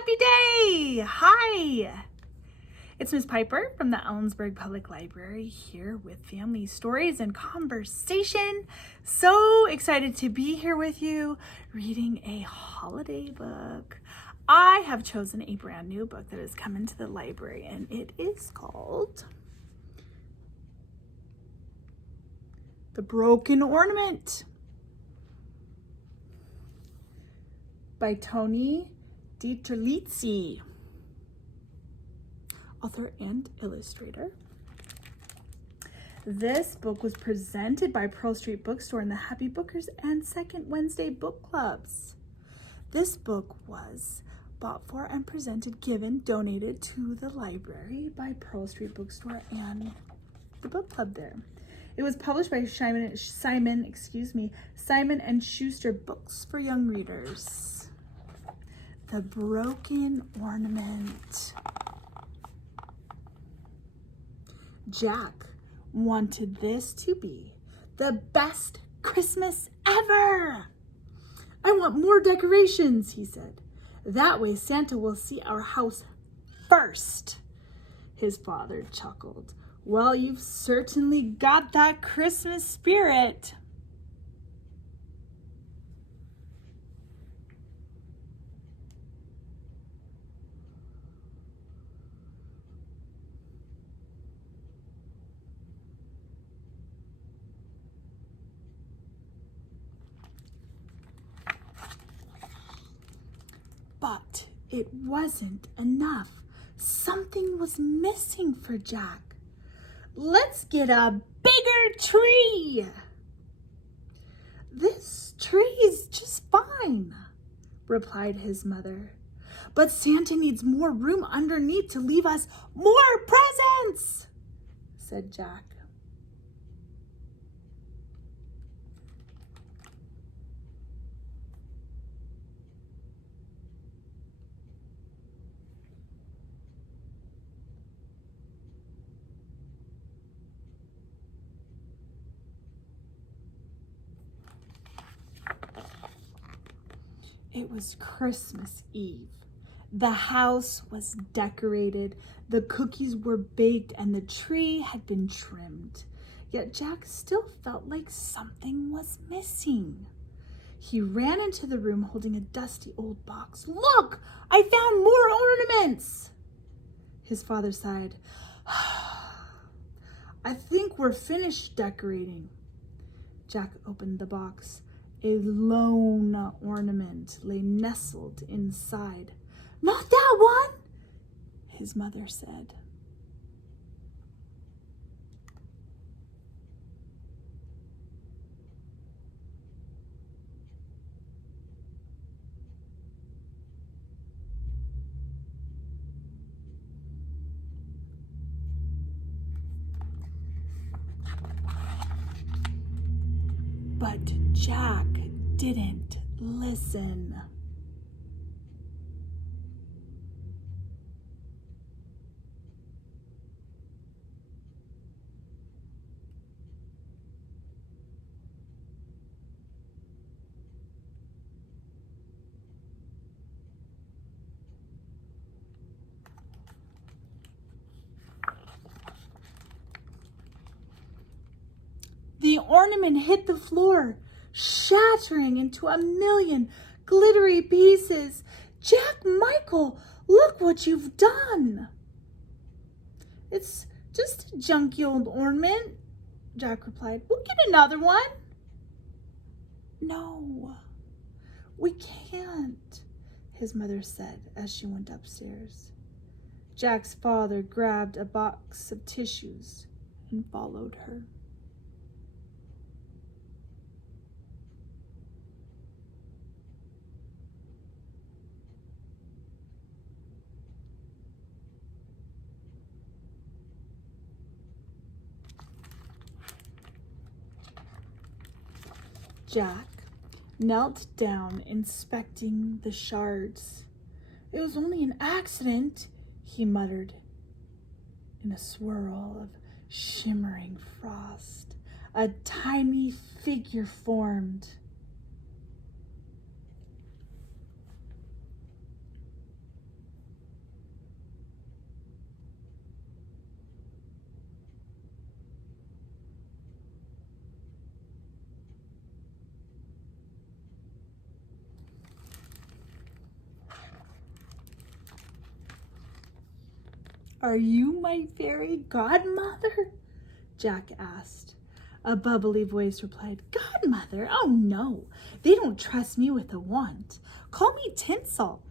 Happy day! Hi! It's Miss Piper from the Ellensburg Public Library here with Family Stories and Conversation. So excited to be here with you reading a holiday book. I have chosen a brand new book that has come into the library, and it is called The Broken Ornament by DiTerlizzi, author and illustrator. This book was presented by Pearl Street Bookstore and the Happy Bookers and Second Wednesday Book Clubs. This book was bought for and presented, donated to the library by Pearl Street Bookstore and the book club there. It was published by Simon and Schuster Books for Young Readers. The Broken Ornament. Jack wanted this to be the best Christmas ever. I want more decorations, he said. That way Santa will see our house first. His father chuckled. Well, you've certainly got that Christmas spirit. But it wasn't enough. Something was missing for Jack. Let's get a bigger tree. This tree is just fine, replied his mother. But Santa needs more room underneath to leave us more presents, said Jack. It was Christmas Eve. The house was decorated, the cookies were baked, and the tree had been trimmed. Yet Jack still felt like something was missing. He ran into the room holding a dusty old box. Look, I found more ornaments. His father sighed. I think we're finished decorating. Jack opened the box. A lone ornament lay nestled inside. Not that one, his mother said. But Jack didn't listen. The ornament hit the floor, shattering into a million glittery pieces. Jack Michael, look what you've done. It's just a junky old ornament, Jack replied. We'll get another one. No, we can't, his mother said as she went upstairs. Jack's father grabbed a box of tissues and followed her. Jack knelt down, inspecting the shards. It was only an accident, he muttered. In a swirl of shimmering frost, a tiny figure formed. Are you my fairy godmother? Jack asked. A bubbly voice replied, Godmother? Oh no, they don't trust me with a wand. Call me Tinsel.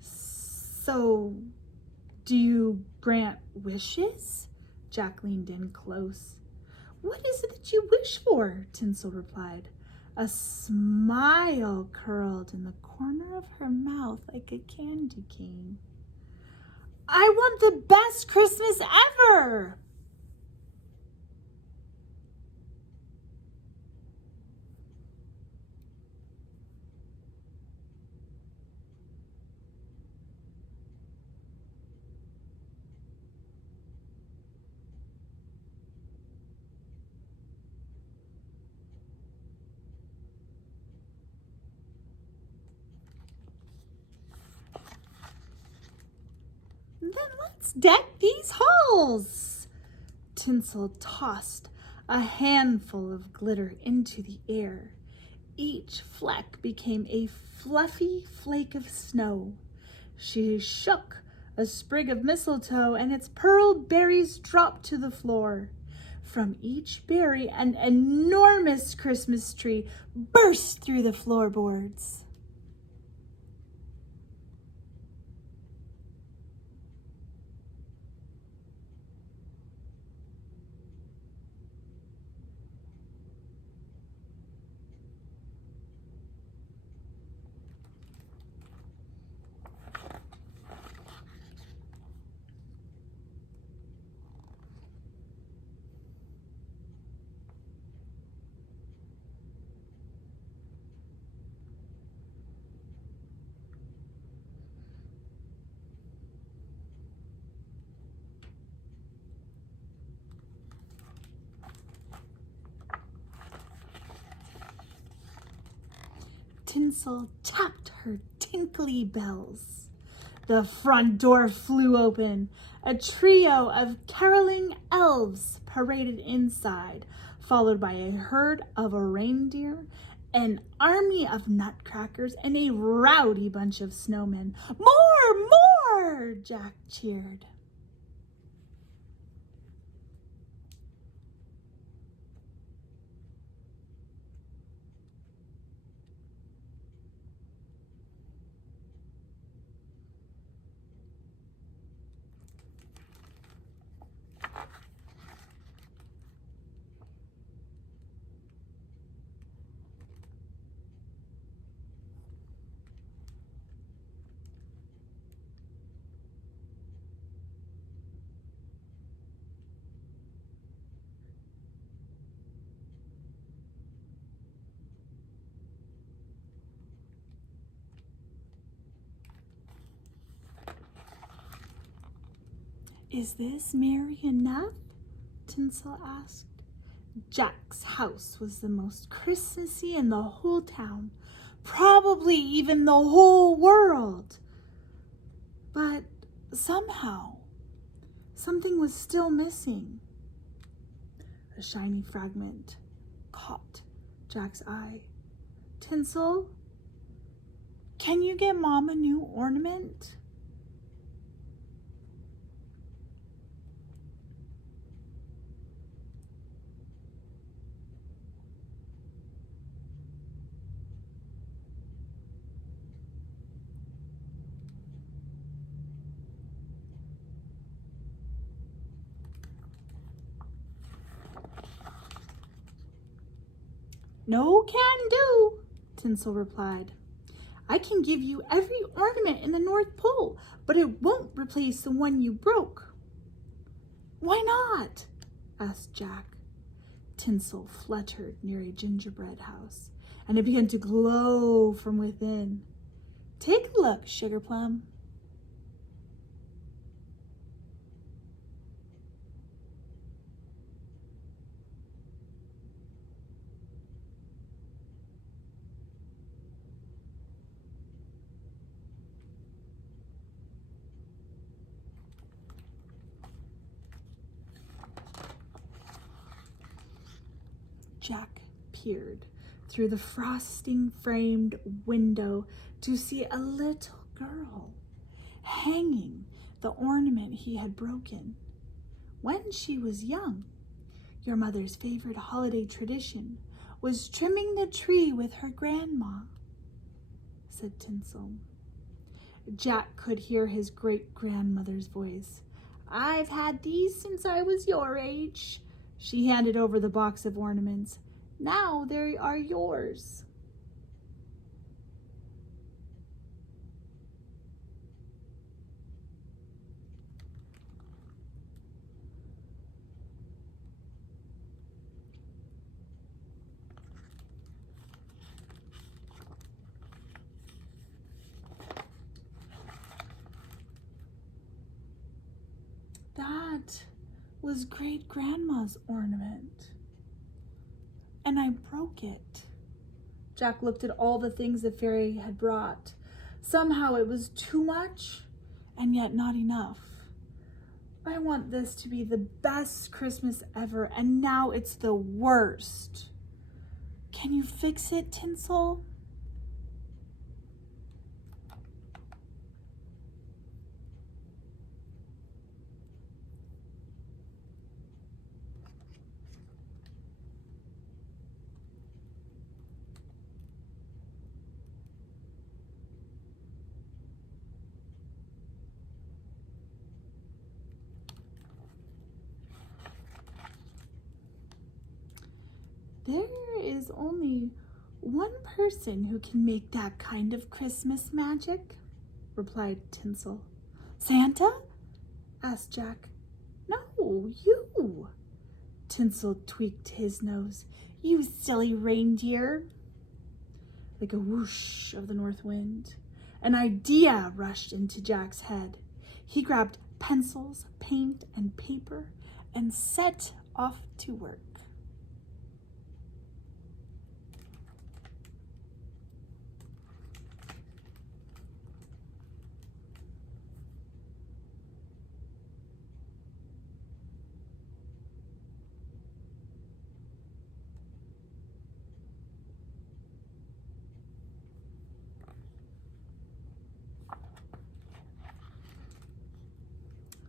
So, do you grant wishes? Jack leaned in close. What is it that you wish for? Tinsel replied. A smile curled in the corner of her mouth like a candy cane. I want the best Christmas ever! Then let's deck these halls. Tinsel tossed a handful of glitter into the air. Each fleck became a fluffy flake of snow. She shook a sprig of mistletoe, and its pearl berries dropped to the floor. From each berry, an enormous Christmas tree burst through the floorboards. Tinsel tapped her tinkly bells. The front door flew open. A trio of caroling elves paraded inside, followed by a herd of a reindeer, an army of nutcrackers, and a rowdy bunch of snowmen. More! More! Jack cheered. Is this merry enough? Tinsel asked. Jack's house was the most Christmassy in the whole town, probably even the whole world. But somehow, something was still missing. A shiny fragment caught Jack's eye. Tinsel, can you get Mom a new ornament? No can do, Tinsel replied. I can give you every ornament in the North Pole, but it won't replace the one you broke. Why not? Asked Jack. Tinsel fluttered near a gingerbread house, and it began to glow from within. Take a look, Sugarplum. Jack peered through the frosting-framed window to see a little girl hanging the ornament he had broken. When she was young, your mother's favorite holiday tradition was trimming the tree with her grandma, said Tinsel. Jack could hear his great-grandmother's voice. I've had these since I was your age. She handed over the box of ornaments. Now they are yours. That was great-grandma's ornament, and I broke it. Jack looked at all the things the fairy had brought. Somehow it was too much, and yet not enough. I want this to be the best Christmas ever, and now it's the worst. Can you fix it, Tinsel? There is only one person who can make that kind of Christmas magic, replied Tinsel. Santa? Asked Jack. No, you. Tinsel tweaked his nose. You silly reindeer. Like a whoosh of the north wind, an idea rushed into Jack's head. He grabbed pencils, paint, and paper and set off to work.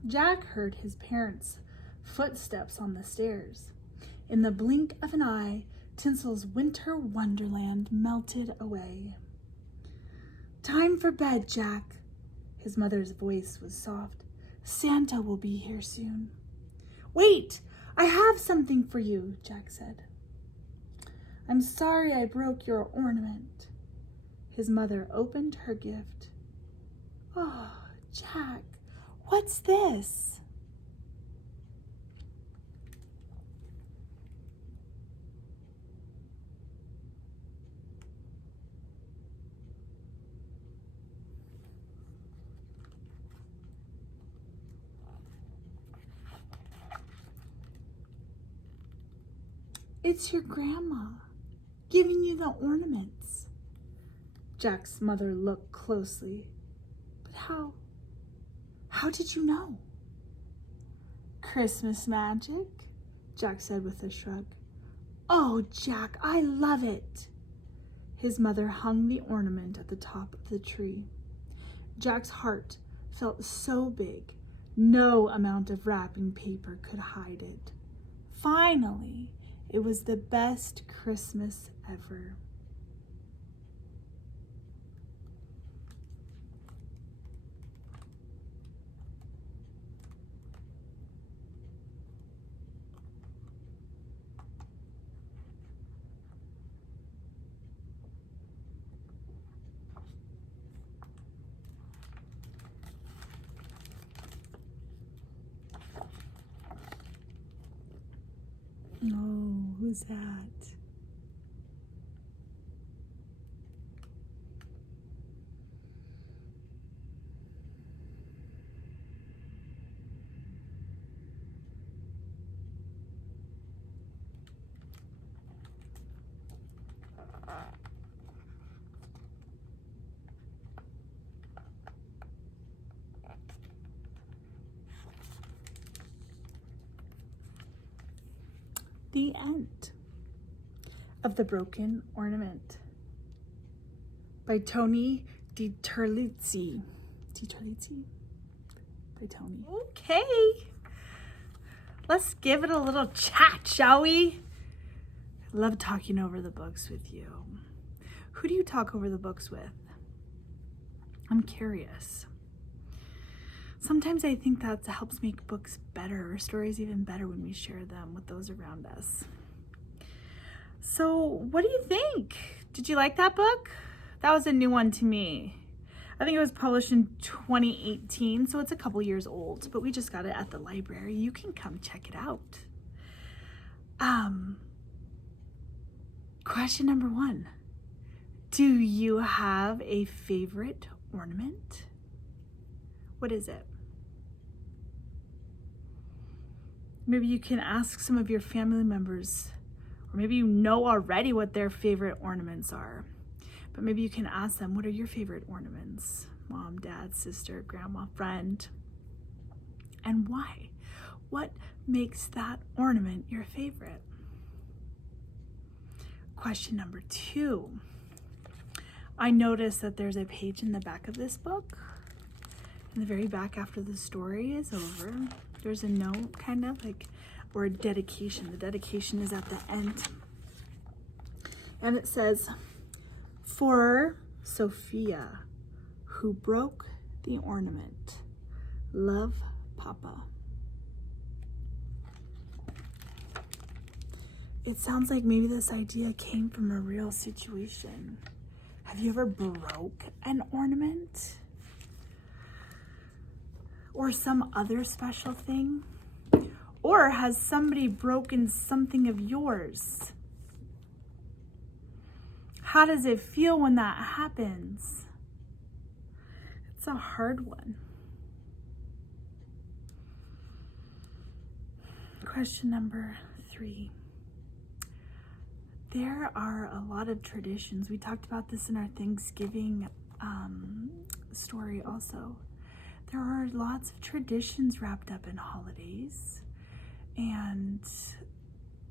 Jack heard his parents' footsteps on the stairs. In the blink of an eye, Tinsel's winter wonderland melted away. Time for bed, Jack. His mother's voice was soft. Santa will be here soon. Wait, I have something for you, Jack said. I'm sorry I broke your ornament. His mother opened her gift. Oh, Jack. What's this? It's your grandma giving you the ornaments. Jack's mother looked closely. But how did you know? Christmas magic, Jack said with a shrug. Oh, Jack, I love it. His mother hung the ornament at the top of the tree. Jack's heart felt so big, no amount of wrapping paper could hide it. Finally, it was the best Christmas ever. Oh, who's that? The end of The Broken Ornament by Tony DiTerlizzi. DiTerlizzi? by Tony. Okay. Let's give it a little chat, shall we? I love talking over the books with you. Who do you talk over the books with? I'm curious. Sometimes I think that helps make books better, or stories even better, when we share them with those around us. So what do you think? Did you like that book? That was a new one to me. I think it was published in 2018, so it's a couple years old, but we just got it at the library. You can come check it out. Question number 1. Do you have a favorite ornament? What is it? Maybe you can ask some of your family members, or maybe you know already what their favorite ornaments are. But maybe you can ask them, what are your favorite ornaments? Mom, dad, sister, grandma, friend. And why? What makes that ornament your favorite? Question number 2. I noticed that there's a page in the back of this book. In the very back, after the story is over, there's a note, kind of like, or a dedication. The dedication is at the end. And it says, "For Sophia, who broke the ornament. Love, Papa." It sounds like maybe this idea came from a real situation. Have you ever broke an ornament? Or some other special thing? Or has somebody broken something of yours? How does it feel when that happens? It's a hard one. Question number 3. There are a lot of traditions. We talked about this in our Thanksgiving story also. There are lots of traditions wrapped up in holidays, and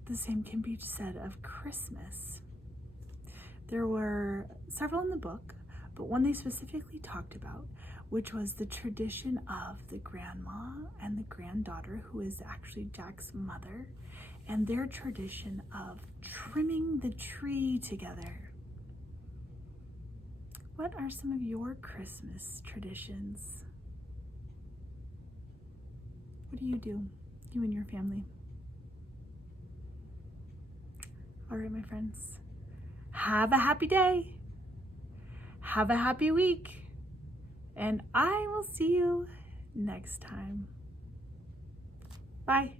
the same can be said of Christmas. There were several in the book, but one they specifically talked about, which was the tradition of the grandma and the granddaughter, who is actually Jack's mother, and their tradition of trimming the tree together. What are some of your Christmas traditions? What do, you and your family? All right, my friends. Have a happy day. Have a happy week. And I will see you next time. Bye.